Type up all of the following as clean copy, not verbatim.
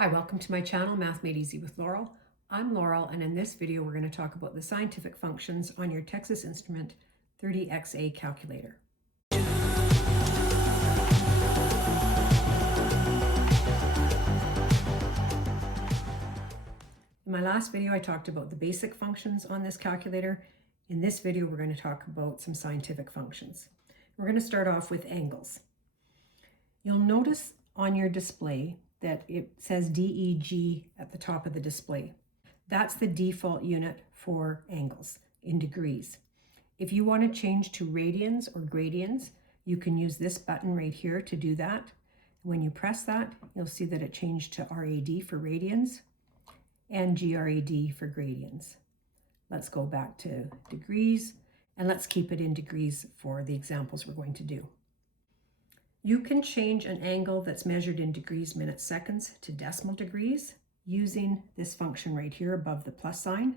Hi, welcome to my channel, Math Made Easy with Laurel. I'm Laurel, and in this video we're going to talk about the scientific functions on your Texas Instrument 30XA calculator. In my last video I talked about the basic functions on this calculator. In this video we're going to talk about some scientific functions. We're going to start off with angles. You'll notice on your display that it says DEG at the top of the display. That's the default unit for angles in degrees. If you want to change to radians or gradians, you can use this button right here to do that. When you press that, you'll see that it changed to RAD for radians and GRAD for gradians. Let's go back to degrees and let's keep it in degrees for the examples we're going to do. You can change an angle that's measured in degrees, minutes, seconds to decimal degrees using this function right here above the plus sign,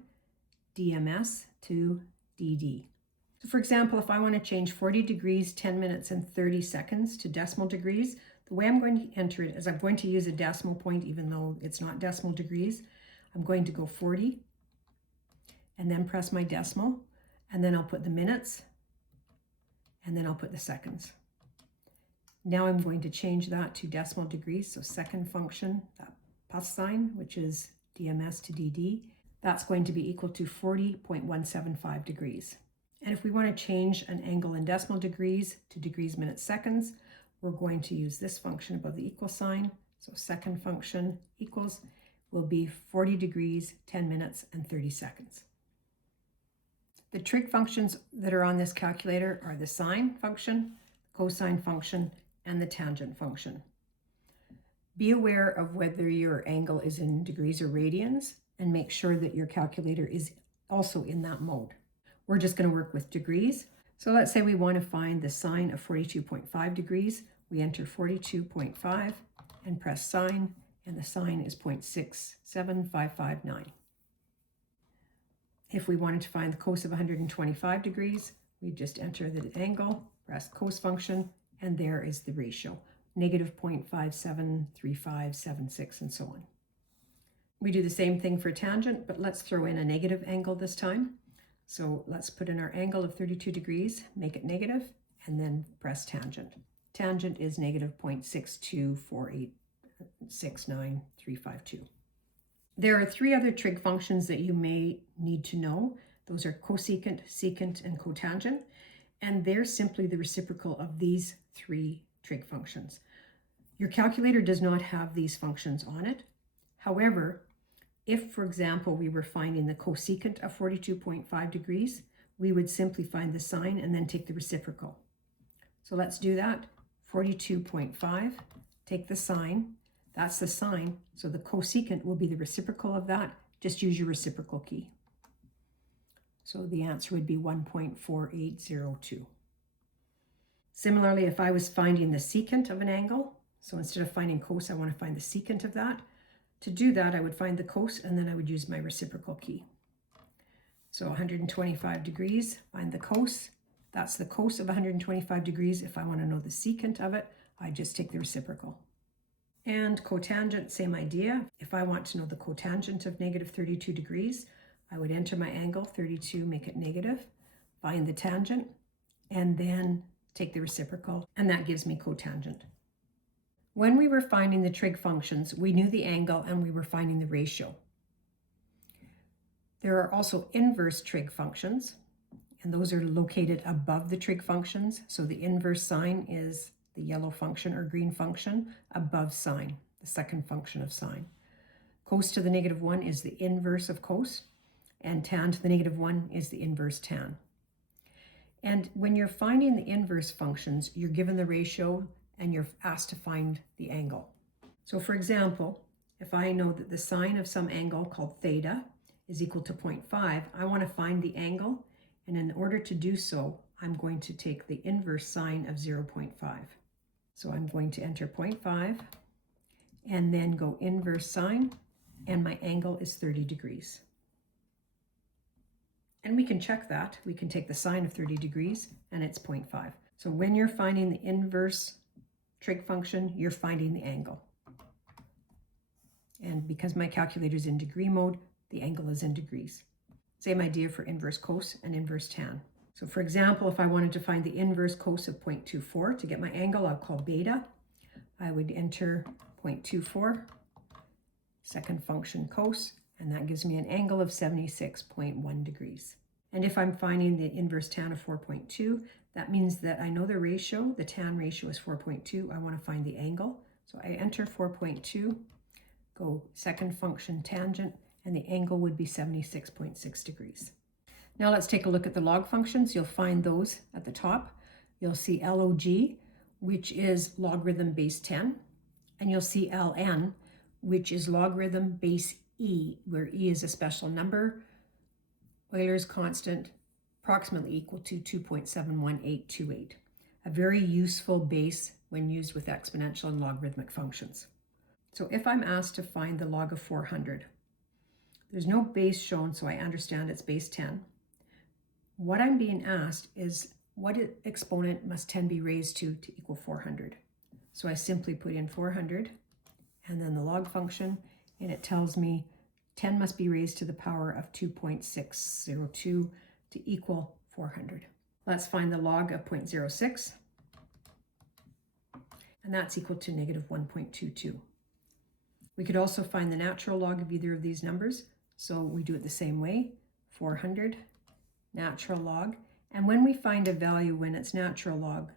DMS to DD. So for example, if I want to change 40 degrees, 10 minutes, and 30 seconds to decimal degrees, the way I'm going to enter it is I'm going to use a decimal point even though it's not decimal degrees. I'm going to go 40 and then press my decimal, and then I'll put the minutes, and then I'll put the seconds. Now I'm going to change that to decimal degrees, so second function, that plus sign, which is DMS to DD, that's going to be equal to 40.175 degrees. And if we want to change an angle in decimal degrees to degrees, minutes, seconds, we're going to use this function above the equal sign. So second function equals will be 40 degrees, 10 minutes, and 30 seconds. The trig functions that are on this calculator are the sine function, cosine function, and the tangent function. Be aware of whether your angle is in degrees or radians and make sure that your calculator is also in that mode. We're just going to work with degrees. So let's say we want to find the sine of 42.5 degrees. We enter 42.5 and press sine, and the sine is 0.67559. If we wanted to find the cos of 125 degrees, we just enter the angle, press cos function, and there is the ratio, negative 0.573576, and so on. We do the same thing for tangent, but let's throw in a negative angle this time. So let's put in our angle of 32 degrees, make it negative, and then press tangent. Tangent is negative 0.624869352. There are three other trig functions that you may need to know. Those are cosecant, secant, and cotangent. And they're simply the reciprocal of these three trig functions. Your calculator does not have these functions on it. However, if, for example, we were finding the cosecant of 42.5 degrees, we would simply find the sine and then take the reciprocal. So let's do that. 42.5, take the sine, that's the sine, so the cosecant will be the reciprocal of that. Just use your reciprocal key. So the answer would be 1.4802. Similarly, if I was finding the secant of an angle, so instead of finding cos, I want to find the secant of that. To do that, I would find the cos, and then I would use my reciprocal key. So 125 degrees, find the cos. That's the cos of 125 degrees. If I want to know the secant of it, I just take the reciprocal. And cotangent, same idea. If I want to know the cotangent of negative 32 degrees, I would enter my angle, 32, make it negative, find the tangent, and then take the reciprocal, and that gives me cotangent. When we were finding the trig functions, we knew the angle and we were finding the ratio. There are also inverse trig functions, and those are located above the trig functions. So the inverse sine is the yellow function or green function above sine, the second function of sine. Cos to the negative 1 is the inverse of cos, and tan to the negative 1 is the inverse tan. And when you're finding the inverse functions, you're given the ratio and you're asked to find the angle. So for example, if I know that the sine of some angle called theta is equal to 0.5, I want to find the angle, and in order to do so, I'm going to take the inverse sine of 0.5. So I'm going to enter 0.5 and then go inverse sine, and my angle is 30 degrees. And we can check that. We can take the sine of 30 degrees and it's 0.5. So when you're finding the inverse trig function, you're finding the angle. And because my calculator is in degree mode, the angle is in degrees. Same idea for inverse cos and inverse tan. So for example, if I wanted to find the inverse cos of 0.24 to get my angle, I'll call beta. I would enter 0.24, second function cos, and that gives me an angle of 76.1 degrees. And if I'm finding the inverse tan of 4.2, that means that I know the ratio, the tan ratio is 4.2. I want to find the angle. So I enter 4.2, go second function tangent, and the angle would be 76.6 degrees. Now let's take a look at the log functions. You'll find those at the top. You'll see log, which is logarithm base 10, and you'll see ln, which is logarithm base e, where e is a special number, Euler's constant, approximately equal to 2.71828. A very useful base when used with exponential and logarithmic functions. So if I'm asked to find the log of 400, there's no base shown, so I understand it's base 10. What I'm being asked is what exponent must 10 be raised to equal 400. So I simply put in 400 and then the log function, and it tells me 10 must be raised to the power of 2.602 to equal 400. Let's find the log of 0.06, and that's equal to negative 1.22. We could also find the natural log of either of these numbers, so we do it the same way, 400, natural log, and when we find a value when it's natural log,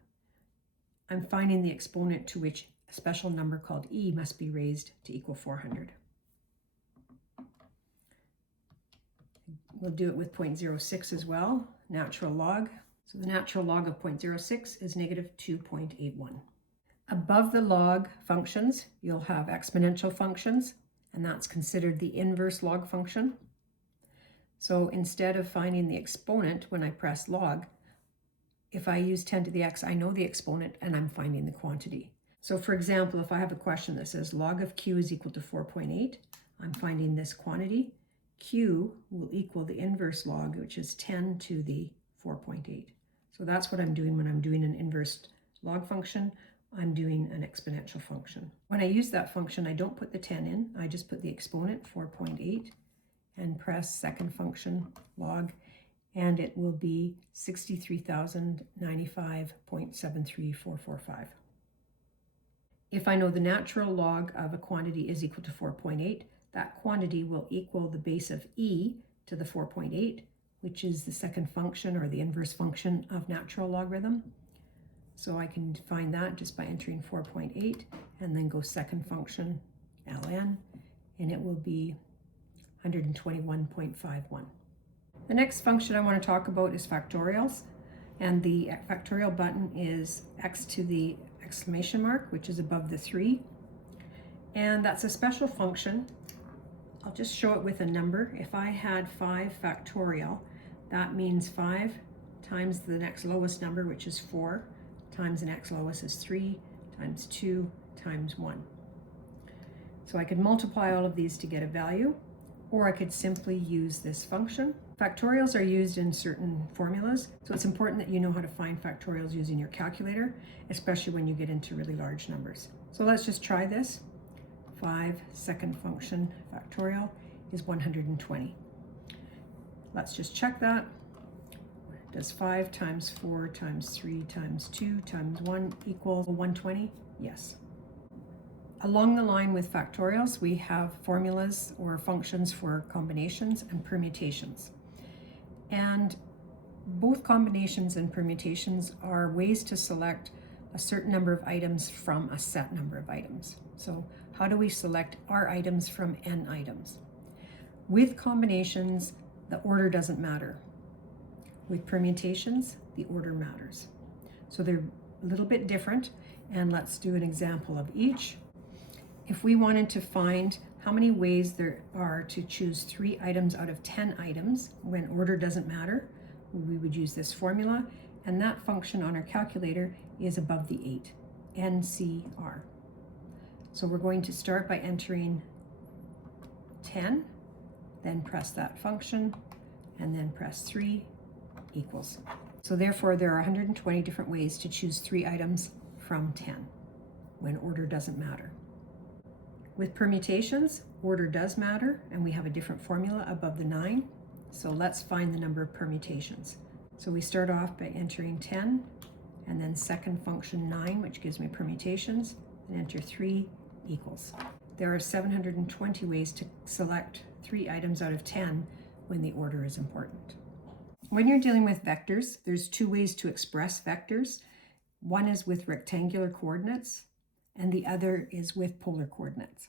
I'm finding the exponent to which a special number called e must be raised to equal 400. We'll do it with 0.06 as well, natural log. So the natural log of 0.06 is negative 2.81. Above the log functions, you'll have exponential functions, and that's considered the inverse log function. So instead of finding the exponent when I press log, if I use 10 to the x, I know the exponent and I'm finding the quantity. So for example, if I have a question that says log of q is equal to 4.8, I'm finding this quantity. Q will equal the inverse log, which is 10 to the 4.8. So that's what I'm doing when I'm doing an inverse log function. I'm doing an exponential function. When I use that function, I don't put the 10 in. I just put the exponent, 4.8, and press second function log, and it will be 63,095.73445. If I know the natural log of a quantity is equal to 4.8, that quantity will equal the base of e to the 4.8, which is the second function or the inverse function of natural logarithm. So I can find that just by entering 4.8 and then go second function ln, and it will be 121.51. The next function I want to talk about is factorials, and the factorial button is x to the exclamation mark, which is above the 3, and that's a special function. I'll just show it with a number. If I had 5 factorial, that means 5 times the next lowest number, which is 4, times the next lowest is 3, times 2, times 1. So I could multiply all of these to get a value, or I could simply use this function. Factorials are used in certain formulas, so it's important that you know how to find factorials using your calculator, especially when you get into really large numbers. So let's just try this. 5 second function factorial is 120. Let's just check that. Does 5 times 4 times 3 times 2 times 1 equal 120? Yes. Along the line with factorials, we have formulas or functions for combinations and permutations. And both combinations and permutations are ways to select a certain number of items from a set number of items. So how do we select our items from n items? With combinations, the order doesn't matter. With permutations, the order matters. So they're a little bit different, and let's do an example of each. If we wanted to find how many ways there are to choose 3 items out of 10 items when order doesn't matter, we would use this formula, and that function on our calculator is above the 8, NCR. So we're going to start by entering 10, then press that function, and then press 3 equals. So therefore there are 120 different ways to choose 3 items from 10 when order doesn't matter. With permutations, order does matter, and we have a different formula above the 9. So let's find the number of permutations. So we start off by entering 10, and then second function 9, which gives me permutations, and enter 3 equals. There are 720 ways to select 3 items out of 10 when the order is important. When you're dealing with vectors, there's 2 ways to express vectors. One is with rectangular coordinates, and the other is with polar coordinates.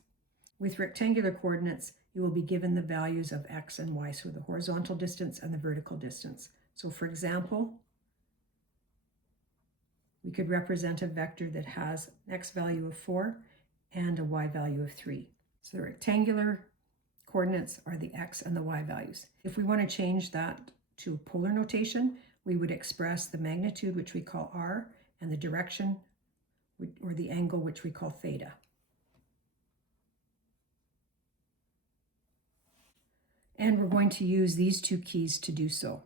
With rectangular coordinates, you will be given the values of x and y, so the horizontal distance and the vertical distance. So for example, we could represent a vector that has an x value of 4 and a y value of 3. So the rectangular coordinates are the x and the y values. If we want to change that to polar notation, we would express the magnitude, which we call r, and the direction, or the angle, which we call theta. And we're going to use these 2 keys to do so.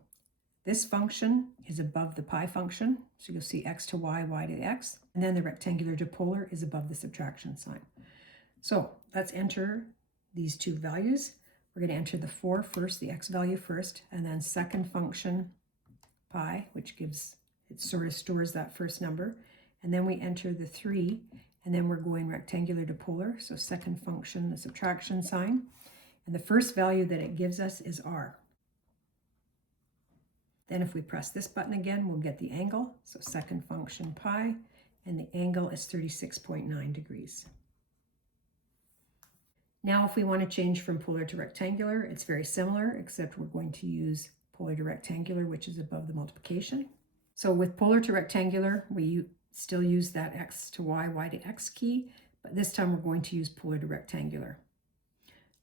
This function is above the pi function, so you'll see x to y, y to x, and then the rectangular to polar is above the subtraction sign. So let's enter these 2 values. We're going to enter the 4 first, the x value first, and then second function pi, which gives, it sort of stores that first number. And then we enter the 3, and then we're going rectangular to polar, so second function, the subtraction sign. And the first value that it gives us is r. Then if we press this button again, we'll get the angle, so second function pi, and the angle is 36.9 degrees. Now if we want to change from polar to rectangular, it's very similar, except we're going to use polar to rectangular, which is above the multiplication. So with polar to rectangular, we still use that x to y, y to x key, but this time we're going to use polar to rectangular.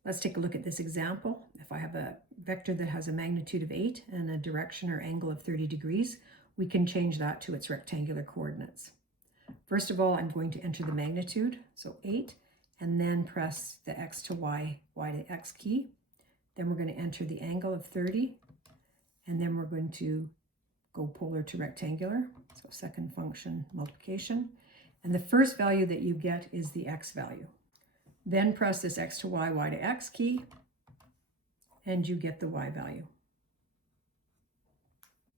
Let's take a look at this example. If I have a vector that has a magnitude of 8 and a direction or angle of 30 degrees, we can change that to its rectangular coordinates. First of all, I'm going to enter the magnitude, so 8, and then press the x to y, y to x key. Then we're going to enter the angle of 30, and then we're going to go polar to rectangular, so second function multiplication. And the first value that you get is the x value. Then press this x to y, y to x key, and you get the y value.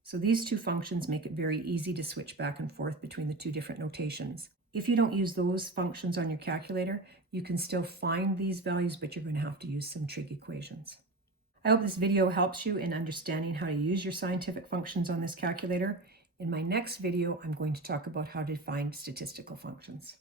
So these 2 functions make it very easy to switch back and forth between the 2 different notations. If you don't use those functions on your calculator, you can still find these values, but you're going to have to use some trig equations. I hope this video helps you in understanding how to use your scientific functions on this calculator. In my next video, I'm going to talk about how to find statistical functions.